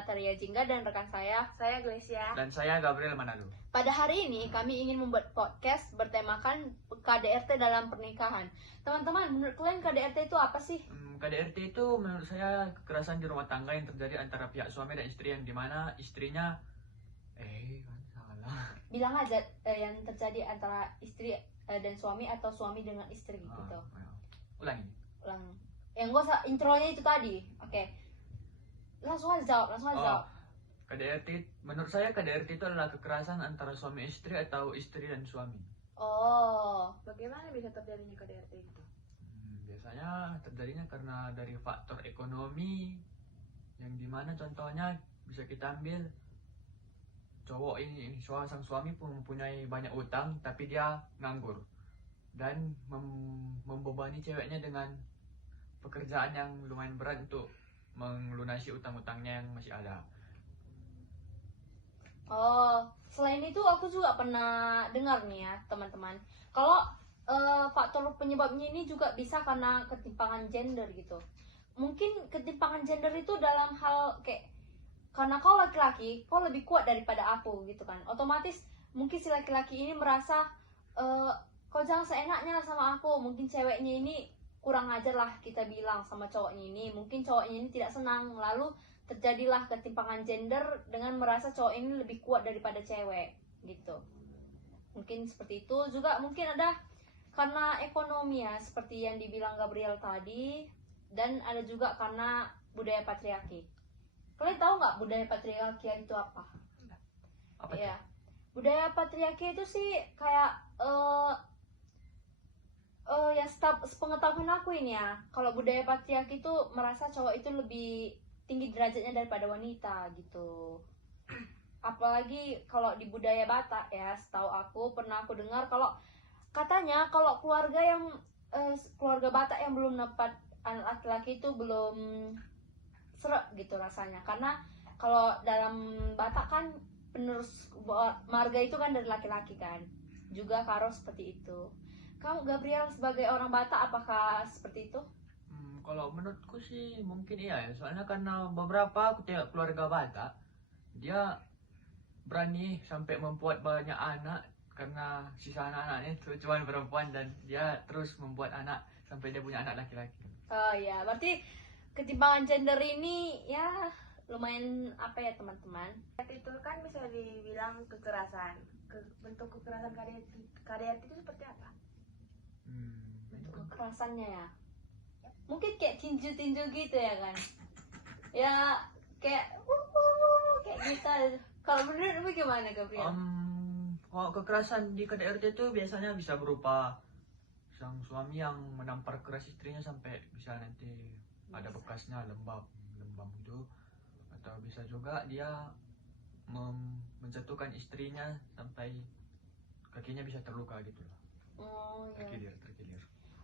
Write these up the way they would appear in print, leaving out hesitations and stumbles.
Natalia Jingga dan rekan saya Glesia. Dan saya Gabriel Manado. Pada hari ini kami ingin membuat podcast bertemakan KDRT dalam pernikahan. Teman-teman, menurut kalian KDRT itu apa sih? KDRT itu menurut saya kekerasan di rumah tangga yang terjadi antara pihak suami dan istri, yang dimana istrinya salah. Bilang aja yang terjadi antara istri dan suami atau suami dengan istri gitu. Ulangi. Yang gue intronya itu tadi. Oke. Langsung aja jawab. KDRT, menurut saya KDRT itu adalah kekerasan antara suami istri atau istri dan suami. Oh, Bagaimana bisa terjadinya KDRT itu? Biasanya terjadinya karena dari faktor ekonomi, yang dimana contohnya bisa kita ambil cowok ini sang suami pun mempunyai banyak utang tapi dia nganggur dan membebani ceweknya dengan pekerjaan yang lumayan berat untuk melunasi utang-utangnya yang masih ada. Oh, selain itu aku juga pernah dengar nih ya teman-teman. Kalau faktor penyebabnya ini juga bisa karena ketimpangan gender gitu. Mungkin ketimpangan gender itu dalam hal kayak karena kau laki-laki, kau lebih kuat daripada aku gitu kan. Otomatis mungkin si laki-laki ini merasa kau jangan seenaknya lah sama aku. Mungkin ceweknya ini kurang ajar lah kita bilang sama cowoknya ini. Mungkin cowoknya ini tidak senang, lalu terjadilah ketimpangan gender dengan merasa cowok ini lebih kuat daripada cewek gitu. Mungkin seperti itu. Juga mungkin ada karena ekonomi ya, seperti yang dibilang Gabriel tadi. Dan ada juga karena budaya patriarki. Kalian tahu nggak budaya patriarki itu apa? Apa ya, budaya patriarki itu sih kayak ya sepengetahuan aku ini ya, kalau budaya patriarki itu merasa cowok itu lebih tinggi derajatnya daripada wanita gitu. Apalagi kalau di budaya Batak ya, setahu aku pernah aku dengar kalau katanya kalau keluarga Batak yang belum dapat anak laki-laki itu belum seret gitu rasanya, karena kalau dalam Batak kan penerus marga itu kan dari laki-laki kan, juga karo seperti itu. Kamu Gabriel sebagai orang Batak apakah seperti itu? Kalau menurutku sih mungkin iya ya, soalnya karena beberapa aku tengok keluarga Batak, dia berani sampai membuat banyak anak karena sisa anak-anaknya itu cuma perempuan, dan dia terus membuat anak sampai dia punya anak laki-laki. Oh ya, berarti ketimpangan gender ini ya lumayan apa ya teman-teman? Itu kan bisa dibilang kekerasan. Bentuk kekerasan KDRT itu seperti apa? Bentuk kekerasannya ya, mungkin kayak tinju-tinju gitu ya kan? Ya kayak gitu. Kalau menurutmu gimana Gabriel? Kalau kekerasan di KDRT itu biasanya bisa berupa sang suami yang menampar keras istrinya sampai bisa nanti ada bekasnya lembab gitu, atau bisa juga dia menjatuhkan istrinya sampai kakinya bisa terluka gitu lah. Terkilir.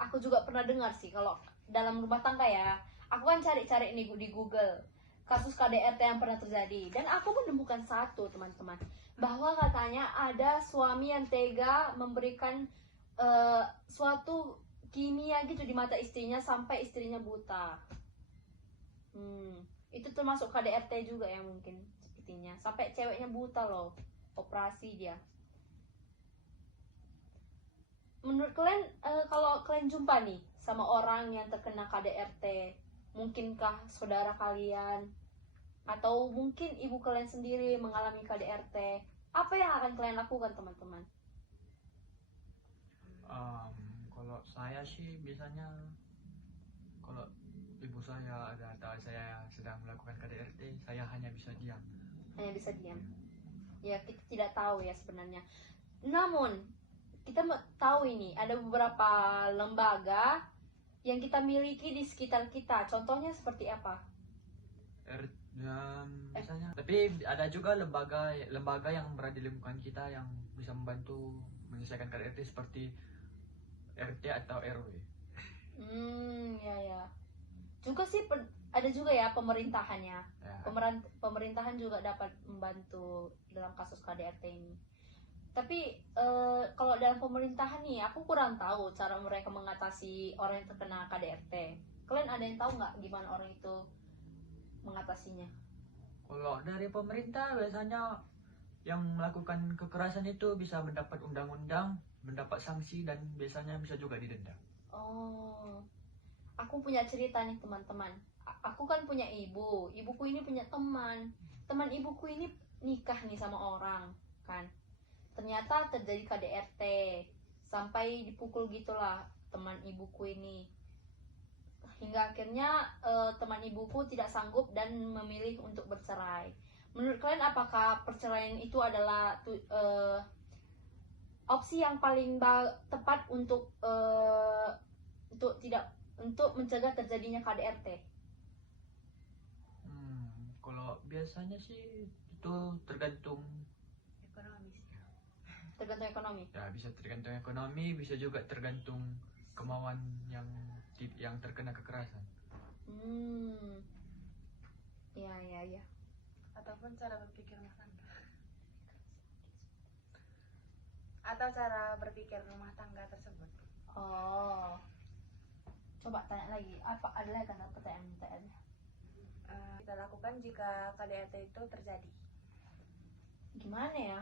Aku juga pernah dengar sih kalau dalam rumah tangga ya. Aku kan cari-cari nih di Google kasus KDRT yang pernah terjadi, dan aku menemukan satu teman-teman, bahwa katanya ada suami yang tega memberikan suatu kimia gitu di mata istrinya sampai istrinya buta. Itu termasuk KDRT juga ya mungkin sepertinya, sampai ceweknya buta loh, operasi dia. Menurut kalian kalau kalian jumpa nih sama orang yang terkena KDRT, mungkinkah saudara kalian atau mungkin ibu kalian sendiri mengalami KDRT, apa yang akan kalian lakukan teman-teman? Kalau saya sih biasanya kalau ibu saya ada atau saya sedang melakukan KDRT, saya hanya bisa diam. Ya, kita tidak tahu ya sebenarnya. Namun kita tahu ini ada beberapa lembaga yang kita miliki di sekitar kita. Contohnya seperti apa? Misalnya, tapi ada juga lembaga yang berada di lingkungan kita yang bisa membantu menyelesaikan KDRT seperti RT atau RW. Ya. Juga sih ada juga ya pemerintahannya. Ya. Pemerintahan juga dapat membantu dalam kasus KDRT ini. Tapi kalau dalam pemerintahan nih, aku kurang tahu cara mereka mengatasi orang yang terkena KDRT. Kalian ada yang tahu nggak gimana orang itu mengatasinya? Kalau dari pemerintah biasanya yang melakukan kekerasan itu bisa mendapat undang-undang, mendapat sanksi, dan biasanya bisa juga didenda. Oh, aku punya cerita nih teman-teman. Aku kan punya ibuku ini punya teman ibuku ini nikah nih sama orang kan. Ternyata terjadi KDRT, sampai dipukul gitulah teman ibuku ini. Hingga akhirnya teman ibuku tidak sanggup dan memilih untuk bercerai. Menurut kalian apakah perceraian itu adalah opsi yang paling tepat untuk mencegah terjadinya KDRT? Kalau biasanya sih itu tergantung Ekonomis. Tergantung ekonomi. ya, bisa tergantung ekonomi, bisa juga tergantung kemauan yang terkena kekerasan. Ya. Ataupun cara berpikir rumah tangga. Atau cara berpikir rumah tangga tersebut. Oh, coba tanya lagi. Apa adalah kan pertanyaan-pertanyaannya? Kita lakukan jika KDRT itu terjadi. Gimana ya?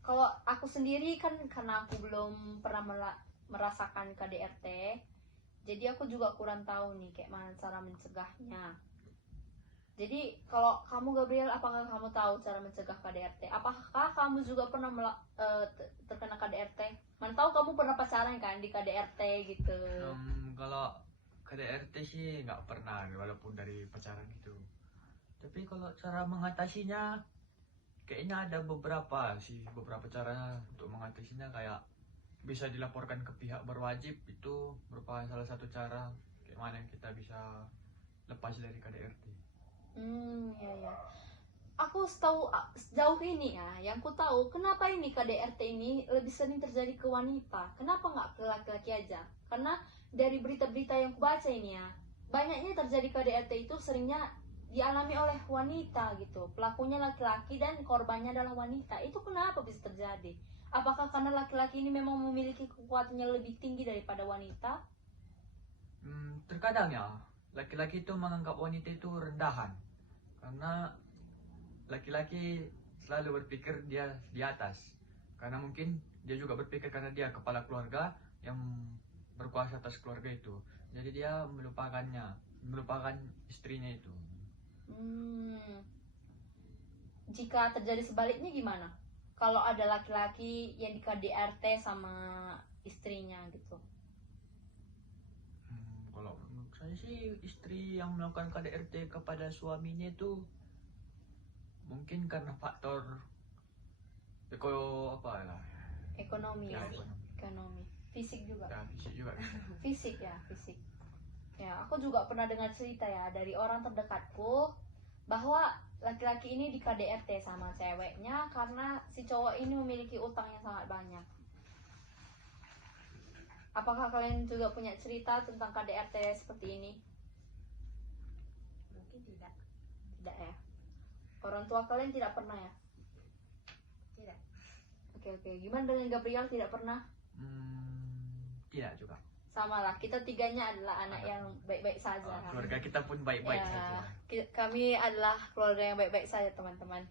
Kalau aku sendiri kan karena aku belum pernah merasakan KDRT, jadi aku juga kurang tahu nih kayak mana cara mencegahnya. Jadi kalau kamu Gabriel, apakah kamu tahu cara mencegah KDRT? Apakah kamu juga pernah terkena KDRT? Mana tahu kamu pernah pacaran kan di KDRT gitu. Kalau KDRT sih nggak pernah, walaupun dari pacaran gitu. Tapi kalau cara mengatasinya, kayaknya ada beberapa cara untuk mengatasinya, kayak bisa dilaporkan ke pihak berwajib. Itu merupakan salah satu cara kayak mana kita bisa lepas dari KDRT. Ya. Aku sejauh ini ya, yang ku tahu kenapa ini KDRT ini lebih sering terjadi ke wanita. Kenapa nggak ke laki-laki aja? Karena dari berita-berita yang ku baca ini ya, banyaknya terjadi KDRT itu seringnya dialami oleh wanita gitu. Pelakunya laki-laki dan korbannya adalah wanita. Itu kenapa bisa terjadi? Apakah karena laki-laki ini memang memiliki kekuatan yang lebih tinggi daripada wanita? Terkadang ya, laki-laki itu menganggap wanita itu rendahan, karena laki-laki selalu berpikir dia di atas, karena mungkin dia juga berpikir karena dia kepala keluarga yang berkuasa atas keluarga itu, jadi dia melupakan istrinya itu. Jika terjadi sebaliknya gimana? Kalau ada laki-laki yang di KDRT sama istrinya gitu. Kalau menurut saya sih, istri yang melakukan KDRT kepada suaminya itu mungkin karena faktor Ekonomi. Ya, Ekonomi. Fisik juga. Ya, fisik juga. Fisik. Ya, aku juga pernah dengar cerita ya dari orang terdekatku bahwa laki-laki ini di KDRT sama ceweknya karena si cowok ini memiliki utang yang sangat banyak. Apakah kalian juga punya cerita tentang KDRT seperti ini? Mungkin tidak. Tidak ya. Orang tua kalian tidak pernah ya? Tidak. Oke. Gimana dengan Gabriel, tidak pernah? Tidak juga. Sama lah, kita tiganya adalah anak yang baik-baik saja. Keluarga kita pun baik-baik saja. Kami adalah keluarga yang baik-baik saja, teman-teman.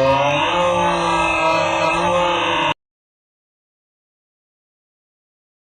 Oh.